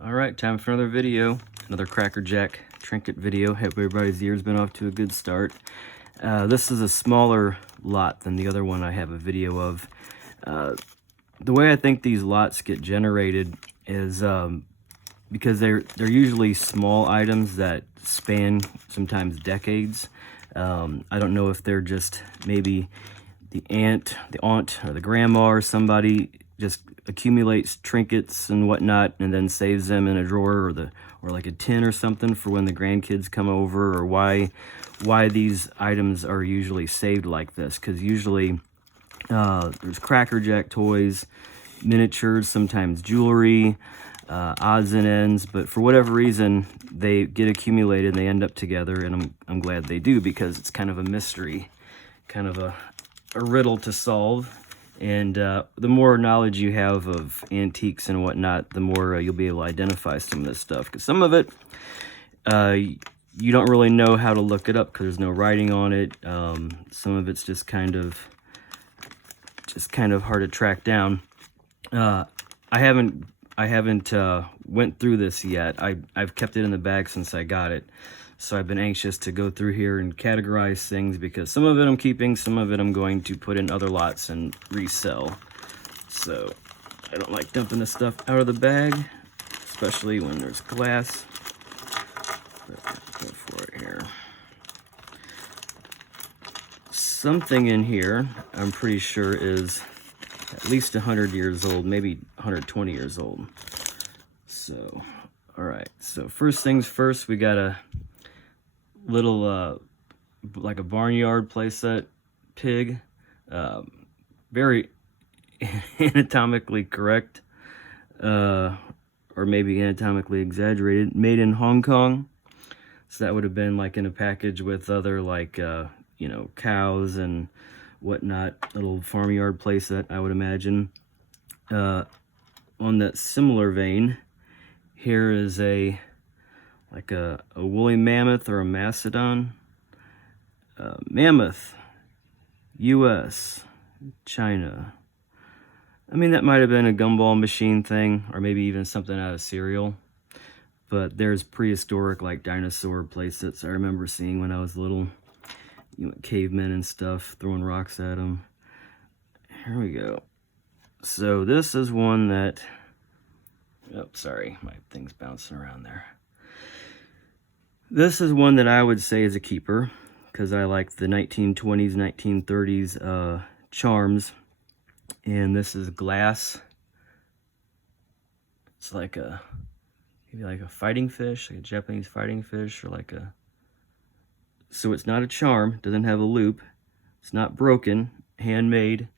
All right, time for another video, another Cracker Jack trinket video. Hope everybody's year's been off to a good start. This is a smaller lot than the other one I have a video of. The way I think these lots get generated is because they're usually small items that span sometimes decades. I don't know if they're just maybe the aunt, or the grandma or somebody just accumulates trinkets and whatnot and then saves them in a drawer or like a tin or something for when the grandkids come over, or why these items are usually saved like this. Because usually there's Cracker Jack toys, miniatures, sometimes jewelry, odds and ends, but for whatever reason they get accumulated and they end up together, and I'm glad they do, because it's kind of a mystery, kind of a riddle to solve. And the more knowledge you have of antiques and whatnot, the more you'll be able to identify some of this stuff, because some of it you don't really know how to look it up because there's no writing on it. Some of it's just kind of hard to track down. I haven't went through this yet. I've kept it in the bag since I got it, so I've been anxious to go through here and categorize things, because some of it I'm keeping, some of it I'm going to put in other lots and resell. So I don't like dumping this stuff out of the bag, especially when there's glass. But go for it here. Something in here I'm pretty sure is at least 100 years old, maybe 120 years old. So, all right. So first things first, we got a little, like a barnyard playset pig. Very anatomically correct, or maybe anatomically exaggerated. Made in Hong Kong. So that would have been like in a package with other, like, you know, cows and whatnot, little farmyard playset, I would imagine. On that similar vein, here is like a woolly mammoth or a mastodon. Mammoth, US, China. I mean, that might have been a Gumball machine thing, or maybe even something out of cereal. But there's prehistoric, like, dinosaur playsets I remember seeing when I was little. You know, cavemen and stuff, throwing rocks at them. Here we go. So this is one that... Oh, sorry, my thing's bouncing around there. This is one that I would say is a keeper, because I like the 1920s, 1930s charms. And this is glass. It's like maybe like a fighting fish, like a Japanese fighting fish, or like a... So it's not a charm, doesn't have a loop, it's not broken, handmade.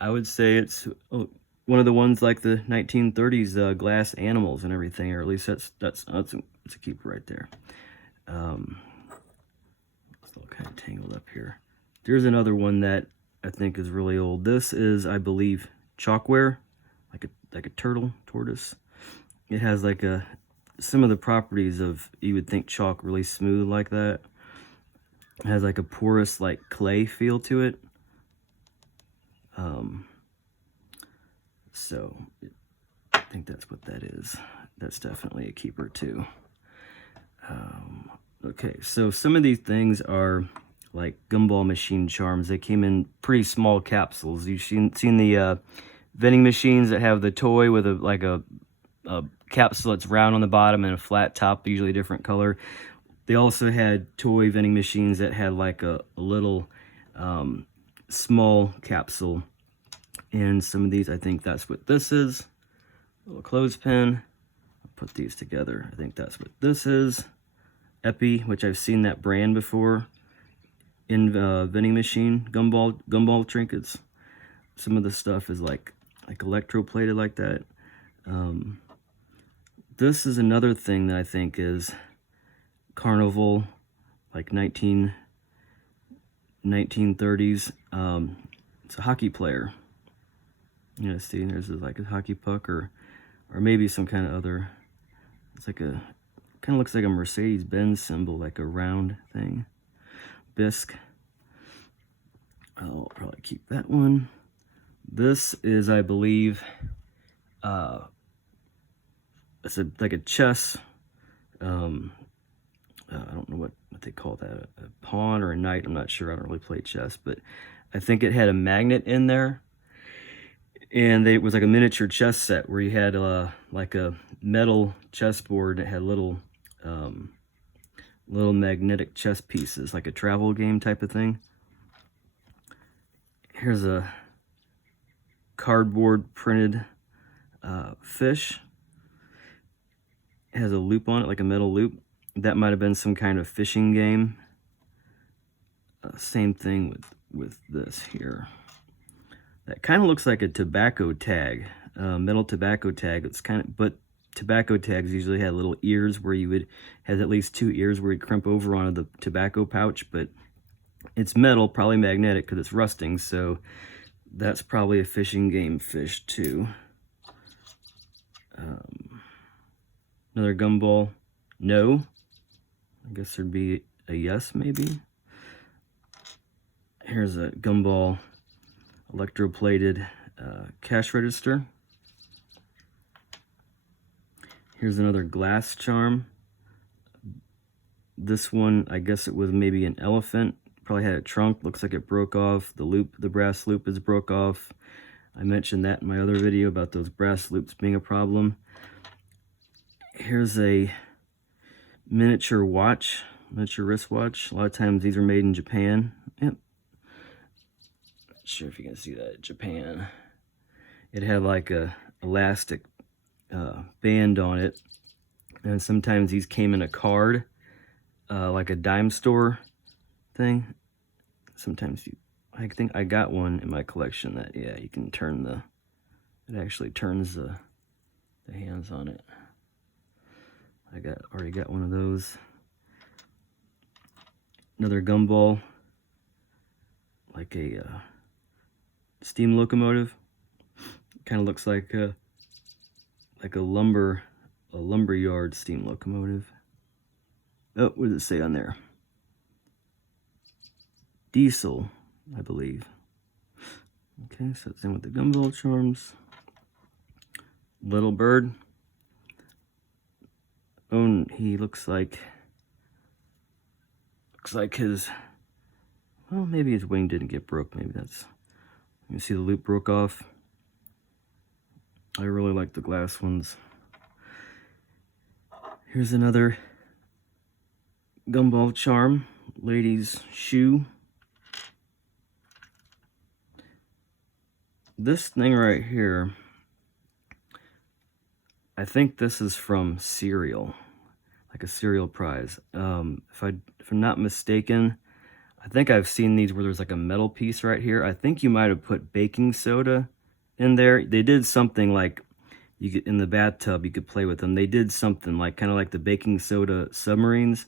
I would say it's one of the ones like the 1930s glass animals and everything, or at least that's a keeper right there. It's all kind of tangled up here. There's another one that I think is really old. This is, I believe, chalkware, like a tortoise. It has like some of the properties of, you would think chalk, really smooth like that. It has like a porous, like clay feel to it. So I think that's what that is. That's definitely a keeper too. Okay, so some of these things are like Gumball machine charms. They came in pretty small capsules. You've seen the vending machines that have the toy with a capsule that's round on the bottom and a flat top, usually a different color. They also had toy vending machines that had like a little small capsule. And some of these, I think that's what this is. A little clothespin. I'll put these together. I think that's what this is. Epi, which I've seen that brand before in vending machine. Gumball trinkets. Some of the stuff is like electroplated like that. This is another thing that I think is carnival, like 1930s. It's a hockey player. You know, see, there's like a hockey puck, or maybe some kind of other. It's like kind of looks like a Mercedes-Benz symbol, like a round thing. Bisque. I'll probably keep that one. This is, I believe, it's like a chess, I don't know what they call that, a pawn or a knight, I'm not sure, I don't really play chess, but I think it had a magnet in there, and it was like a miniature chess set where you had like a metal chessboard that had little little magnetic chess pieces, like a travel game type of thing. Here's a cardboard printed fish. It has a loop on it, like a metal loop. That might have been some kind of fishing game. Same thing with this here. That kind of looks like a tobacco tag, metal tobacco tag. It's kind of, but tobacco tags usually had little ears where you would have at least 2 ears where you'd crimp over onto the tobacco pouch, but it's metal, probably magnetic because it's rusting, so that's probably a fishing game fish too. Another gumball, no. I guess there'd be a yes maybe. Here's a gumball electroplated cash register. Here's another glass charm. This one, I guess it was maybe an elephant. Probably had a trunk. Looks like it broke off. The loop, the brass loop is broke off. I mentioned that in my other video about those brass loops being a problem. Here's a miniature watch, miniature wristwatch. A lot of times these are made in Japan. Yep. Not sure if you can see that. Japan. It had like a elastic band on it, and sometimes these came in a card, like a dime store thing. Sometimes I think I got one in my collection that, yeah, you can turn it actually turns the hands on it. Already got one of those. Another gumball, like a steam locomotive. Kind of looks like a lumber yard steam locomotive. Oh, what does it say on there? Diesel, I believe. Okay, so it's in with the gumball charms. Little bird. Oh, he looks like his, well, maybe his wing didn't get broke. Maybe that's, you see the loop broke off. I really like the glass ones. Here's another gumball charm, lady's shoe. This thing right here, I think this is from cereal, like a cereal prize. If I'm not mistaken, I think I've seen these where there's like a metal piece right here. I think you might have put baking soda in there. They did something like, you could, in the bathtub, you could play with them. They did something like, kind of like the baking soda submarines.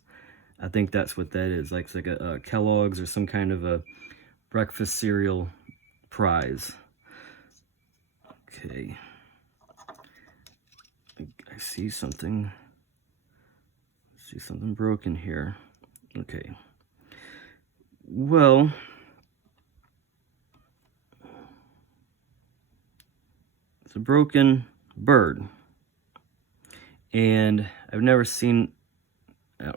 I think that's what that is. Like, it's like a Kellogg's or some kind of a breakfast cereal prize. Okay. I see something. Broken here. Okay. Well, it's a broken bird, and I've never seen,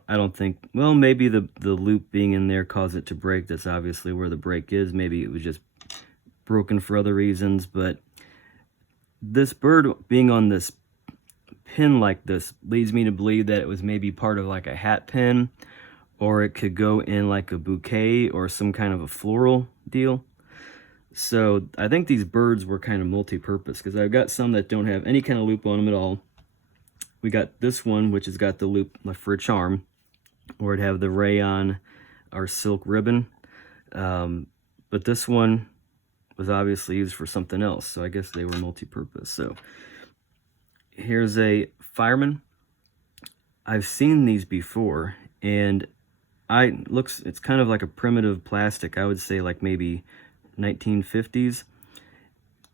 I don't think, well, maybe the loop being in there caused it to break. That's obviously where the break is. Maybe it was just broken for other reasons, but this bird being on this pin like this leads me to believe that it was maybe part of like a hat pin, or it could go in like a bouquet or some kind of a floral deal. So I think these birds were kind of multi-purpose, because I've got some that don't have any kind of loop on them at all. We got this one, which has got the loop for a charm, or it'd have the rayon or silk ribbon. But this one was obviously used for something else, so I guess they were multi-purpose. So here's a fireman. I've seen these before, and it's kind of like a primitive plastic. I would say like maybe 1950s.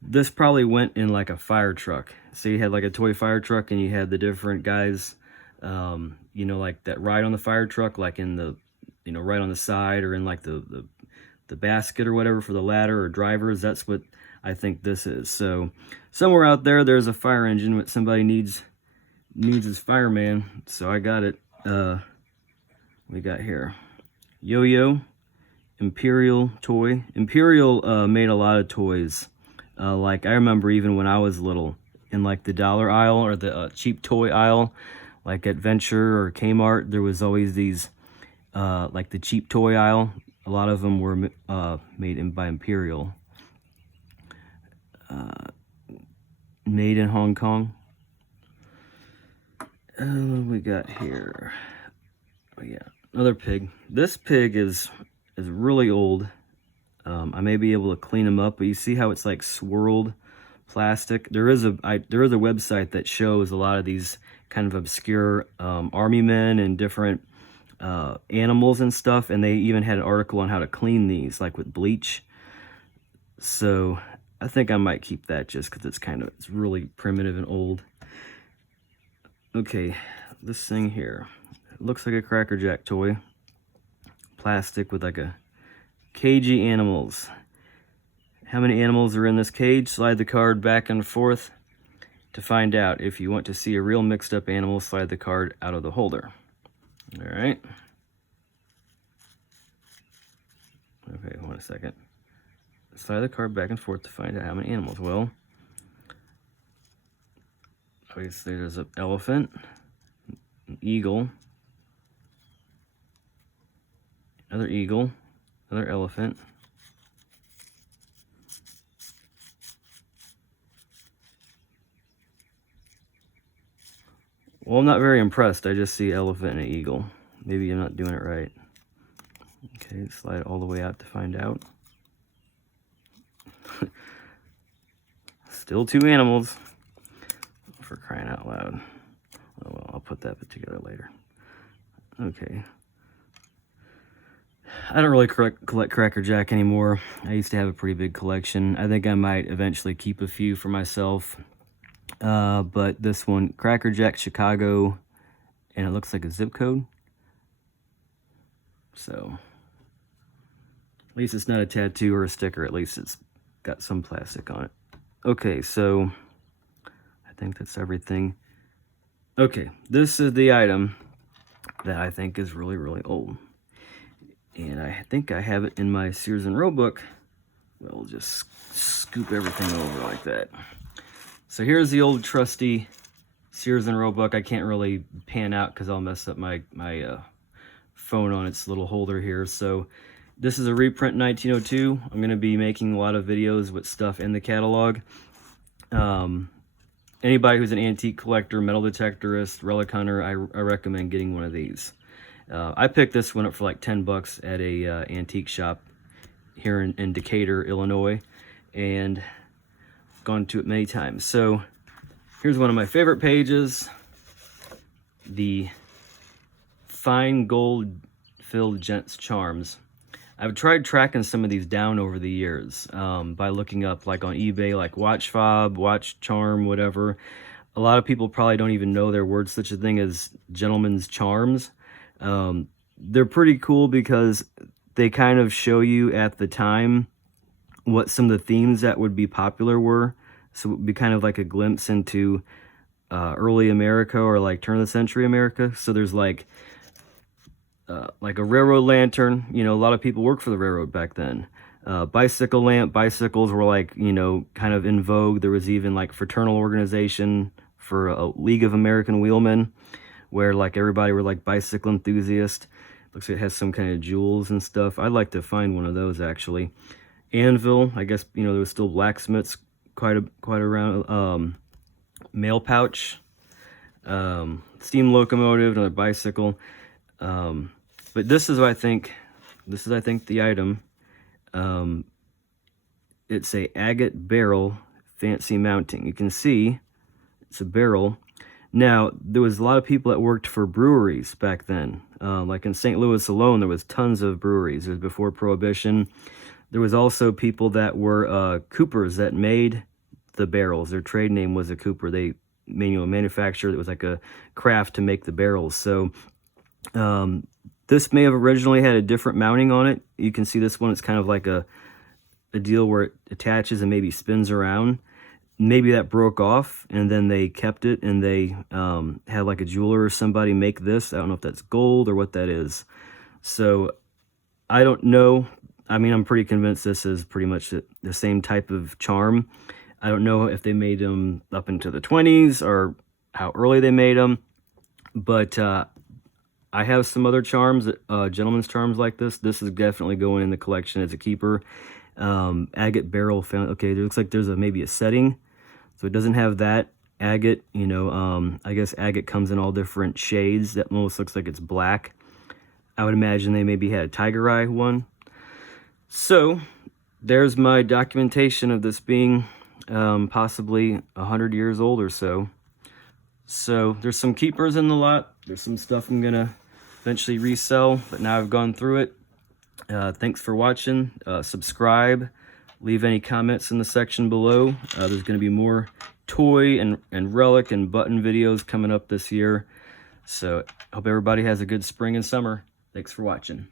This probably went in like a fire truck. So you had like a toy fire truck, and you had the different guys, you know, like that ride on the fire truck, like in the, you know, right on the side, or in like the basket or whatever for the ladder or drivers. That's what I think this is. So somewhere out there, there's a fire engine that somebody needs needs his fireman, so I got it. We got here Yo-Yo, Imperial toy. Imperial made a lot of toys. Like I remember even when I was little, in like the dollar aisle or the cheap toy aisle, like at Venture or Kmart, there was always these like the cheap toy aisle. A lot of them were made by Imperial. Made in Hong Kong. What we got here? Oh yeah, another pig. This pig is really old. I may be able to clean him up, but you see how it's like swirled plastic? There is a website that shows a lot of these kind of obscure army men and different animals and stuff, and they even had an article on how to clean these, like with bleach. So I think I might keep that just because it's really primitive and old. Okay, this thing here, it looks like a Cracker Jack toy. Plastic with like a cagey animals. How many animals are in this cage? Slide the card back and forth to find out. If you want to see a real mixed up animal, slide the card out of the holder. All right. Okay, hold on a second. Slide the card back and forth to find out how many animals. Well, obviously there's an elephant, an eagle, another eagle, another elephant, well, I'm not very impressed. I just see elephant and an eagle. Maybe I'm not doing it right. Okay, slide it all the way out to find out. Still two animals. For crying out loud. Oh well, I'll put that bit together later. Okay. I don't really collect Cracker Jack anymore. I used to have a pretty big collection. I think I might eventually keep a few for myself. But this one, Cracker Jack Chicago, and it looks like a zip code. So, at least it's not a tattoo or a sticker. At least it's got some plastic on it. Okay, so I think that's everything. Okay, this is the item that I think is really, really old. And I think I have it in my Sears and Row book. We'll just scoop everything over like that. So here's the old trusty Sears and Row book. I can't really pan out because I'll mess up my phone on its little holder here. So this is a reprint 1902. I'm going to be making a lot of videos with stuff in the catalog. Anybody who's an antique collector, metal detectorist, relic hunter, I recommend getting one of these. I picked this one up for like 10 bucks at a antique shop here in Decatur, Illinois, and gone to it many times. So here's one of my favorite pages, the fine gold filled gents charms. I've tried tracking some of these down over the years by looking up like on eBay, like watch fob, watch charm, whatever. A lot of people probably don't even know there were such a thing as gentleman's charms. They're pretty cool because they kind of show you at the time what some of the themes that would be popular were. So it would be kind of like a glimpse into early America or like turn of the century America. So there's like a railroad lantern. You know, a lot of people worked for the railroad back then. Bicycle lamp. Bicycles were like, you know, kind of in vogue. There was even like fraternal organization for a League of American Wheelmen, where like everybody were like bicycle enthusiasts. Looks like it has some kind of jewels and stuff. I'd like to find one of those actually. Anvil, I guess, you know, there was still blacksmiths quite around. Mail pouch, steam locomotive, another bicycle. But this is, I think the item. It's a agate barrel, fancy mounting. You can see it's a barrel. Now, there was a lot of people that worked for breweries back then. Like in St. Louis alone, there was tons of breweries. It was before Prohibition. There was also people that were coopers that made the barrels. Their trade name was a cooper. They manufactured, it was like a craft to make the barrels. So this may have originally had a different mounting on it. You can see this one, it's kind of like a deal where it attaches and maybe spins around. maybe that broke off and then they kept it and they had like a jeweler or somebody make this. I don't know if that's gold or what that is. So I don't know. I mean, I'm pretty convinced this is pretty much the same type of charm. I don't know if they made them up into the 20s or how early they made them, but I have some other charms, gentleman's charms like this. This is definitely going in the collection as a keeper. Agate barrel found. Okay, it looks like there's maybe a setting, so it doesn't have that agate. You know, I guess agate comes in all different shades. That almost looks like it's black. I would imagine they maybe had a tiger eye one. So there's my documentation of this being possibly 100 years old or so. So there's some keepers in the lot. There's some stuff I'm gonna eventually resell, but now I've gone through it. Thanks for watching. Subscribe. Leave any comments in the section below. There's going to be more toy and relic and button videos coming up this year. So hope everybody has a good spring and summer. Thanks for watching.